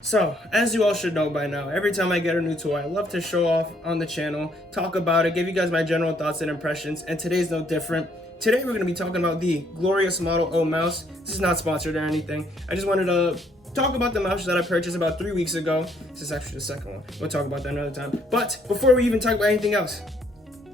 So, as you all should know by now, every time I get a new toy, I love to show off on the channel, talk about it, give you guys my general thoughts and impressions, and today's no different. Today we're going to be talking about the Glorious Model O mouse. This is not sponsored or anything. I just wanted to talk about the mouse that I purchased about 3 weeks ago. This is actually the second one. We'll talk about that another time. But before we even talk about anything else,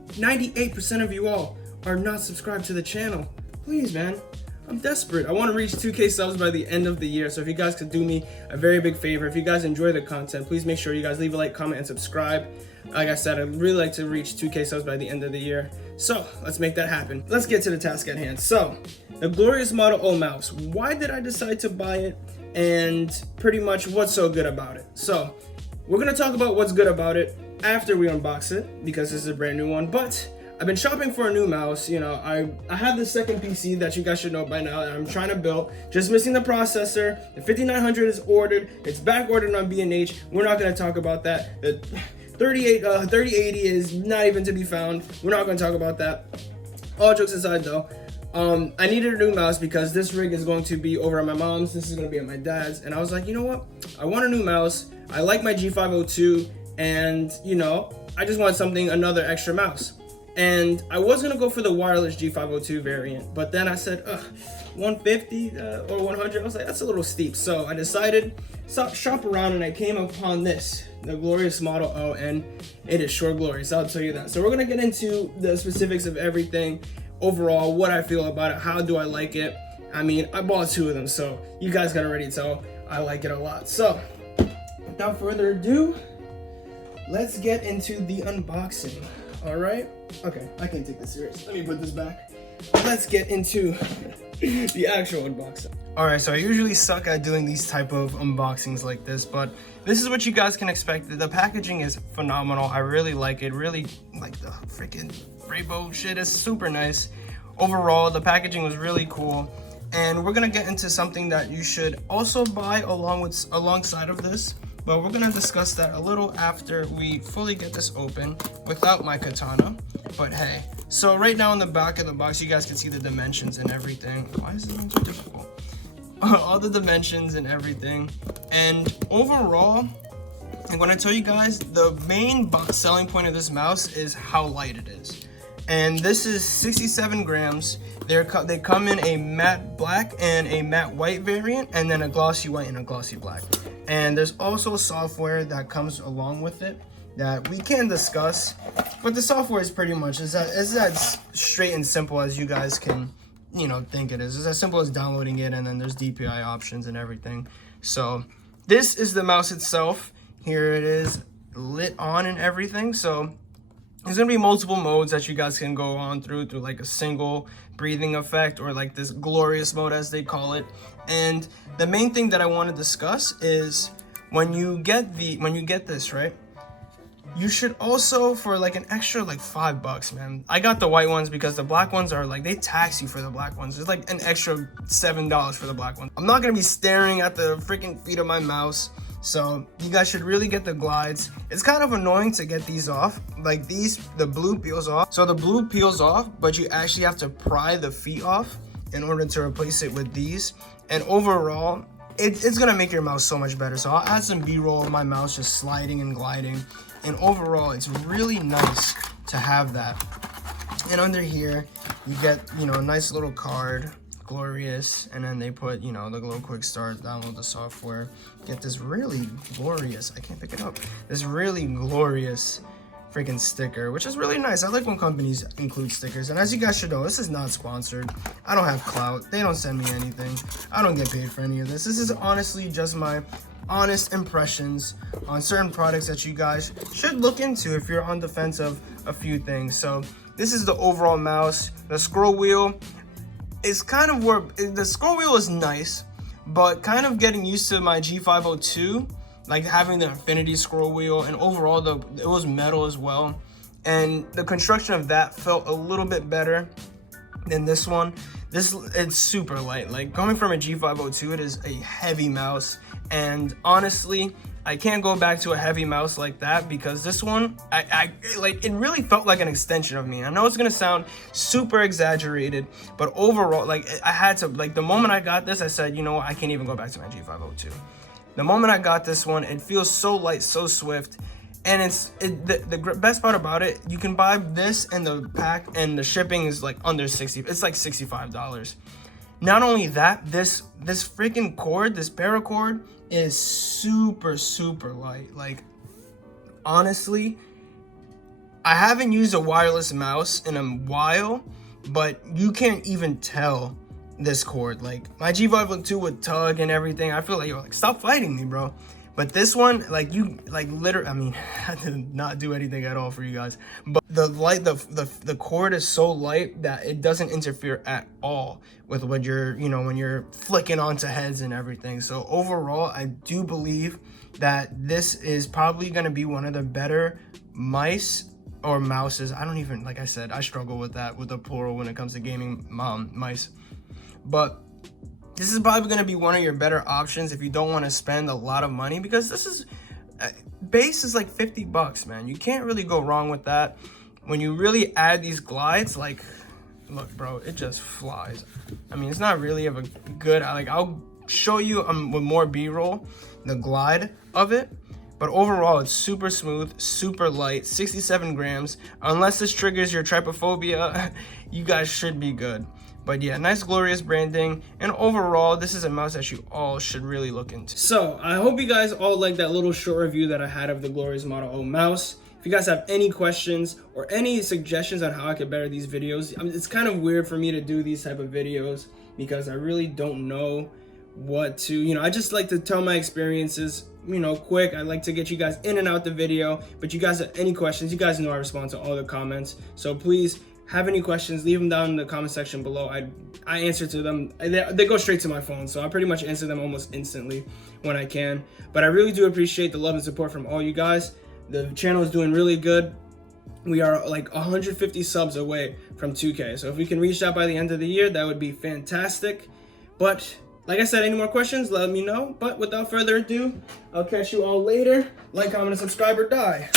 98% of you all are not subscribed to the channel. Please, man. I'm desperate. I want to reach 2K subs by the end of the year. So if you guys could do me a very big favor, if you guys enjoy the content, please make sure you guys leave a like, comment, and subscribe. Like I said, I'd really like to reach 2K subs by the end of the year. So let's make that happen. Let's get to the task at hand. So the Glorious Model O mouse. Why did I decide to buy it? And pretty much what's so good about it. So we're going to talk about what's good about it after we unbox it, because this is a brand new one. But I've been shopping for a new mouse. You know, I have the second PC that you guys should know by now that I'm trying to build. Just missing the processor. The 5900 is ordered. It's back ordered on B&H. We're not going to talk about that. The 3080 is not even to be found. We're not going to talk about that. All jokes aside though, I needed a new mouse because this rig is going to be over at my mom's. This is going to be at my dad's. And I was like, you know what? I want a new mouse. I like my G502. And, you know, I just want something, another extra mouse. And I was gonna go for the wireless G502 variant, but then I said, 150 or 100. I was like, that's a little steep. So I decided shop around, and I came upon this, the Glorious Model O, and it is sure glorious. I'll tell you that. So we're gonna get into the specifics of everything, overall, what I feel about it, how do I like it. I mean, I bought two of them, so you guys can already tell I like it a lot. So without further ado, let's get into the unboxing. All right. Okay, I can't take this serious. Let me put this back. Let's get into the actual unboxing. All right, so I usually suck at doing these type of unboxings like this, but this is what you guys can expect. The packaging is phenomenal. I really like it. Really like the freaking rainbow shit. Is super nice. Overall, the packaging was really cool. And we're gonna get into something that you should also buy alongside of this. But we're gonna discuss that a little after we fully get this open without my katana. But hey, so right now in the back of the box, you guys can see the dimensions and everything. Why is this one so difficult? All the dimensions and everything. And overall, I'm gonna tell you guys, the main selling point of this mouse is how light it is. And this is 67 grams. They come in a matte black and a matte white variant, and then a glossy white and a glossy black. And there's also software that comes along with it that we can discuss, but the software is pretty much is that straight and simple as you guys can, you know, think it is. It's as simple as downloading it, and then there's DPI options and everything. So this is the mouse itself. Here it is, lit on and everything. So there's gonna be multiple modes that you guys can go on through like a single breathing effect, or like this glorious mode as they call it. And the main thing that I want to discuss is when you get this, right? You should also, for like an extra like $5, man. I got the white ones because the black ones are like, they tax you for the black ones. There's like an extra $7 for the black ones. I'm not gonna be staring at the freaking feet of my mouse. So you guys should really get the glides. It's kind of annoying to get these off. Like these, the blue peels off. So the blue peels off, but you actually have to pry the feet off in order to replace it with these. And overall, it's gonna make your mouse so much better. So I'll add some B-roll of my mouse just sliding and gliding. And overall, it's really nice to have that. And under here, you get, you know, a nice little card. Glorious, and then they put, you know, the little quick start, download the software, get this really glorious, I can't pick it up, this really glorious freaking sticker, which is really nice. I like when companies include stickers. And as you guys should know, this is not sponsored. I don't have clout. They don't send me anything. I don't get paid for any of this. This is honestly just my honest impressions on certain products that you guys should look into if you're on the fence of a few things. So this is the overall mouse. The scroll wheel, it's kind of where the scroll wheel is nice, but kind of getting used to my G502, like having the infinity scroll wheel, and overall it was metal as well, and the construction of that felt a little bit better than this one. It's super light. Like coming from a G502, it is a heavy mouse, and honestly, I can't go back to a heavy mouse like that, because this one, I like, it really felt like an extension of me. I know it's gonna sound super exaggerated, but overall, like, I had to, like, the moment I got this, I said, you know what, I can't even go back to my G502. The moment I got this one, it feels so light, so swift. And the best part about it, you can buy this and the pack, and the shipping is like under 60. It's like $65. Not only that, this freaking cord, this paracord, is super, super light. Like, honestly, I haven't used a wireless mouse in a while, but you can't even tell this cord. Like, my G Vive 2 would tug and everything. I feel like, yo, like, stop fighting me, bro. But this one, like, you, like, literally, I mean, I did not do anything at all for you guys. But the cord is so light that it doesn't interfere at all with when you're, you know, when you're flicking onto heads and everything. So overall, I do believe that this is probably going to be one of the better mice or mouses. I don't even, like I said, I struggle with that, with the plural when it comes to gaming mice. But this is probably going to be one of your better options if you don't want to spend a lot of money, because this is base is like $50, man. You can't really go wrong with that. When you really add these glides, like, look, bro, it just flies. I mean, it's not really of a good, like, I'll show you with more B-roll the glide of it, but overall it's super smooth, super light, 67 grams. Unless this triggers your trypophobia, you guys should be good. But yeah, nice Glorious branding, and overall this is a mouse that you all should really look into. So I hope you guys all like that little short review that I had of the Glorious Model O mouse. If you guys have any questions or any suggestions on how I could better these videos, I mean, it's kind of weird for me to do these type of videos because I really don't know what to, you know, I just like to tell my experiences, you know, quick. I like to get you guys in and out the video, but you guys have any questions, you guys know I respond to all the comments. So please, have any questions, leave them down in the comment section below. I answer to them. They go straight to my phone, so I pretty much answer them almost instantly when I can. But I really do appreciate the love and support from all you guys. The channel is doing really good. We are like 150 subs away from 2K. So if we can reach that by the end of the year, that would be fantastic. But like I said, any more questions, let me know. But without further ado, I'll catch you all later. Like, comment, and subscribe, or die.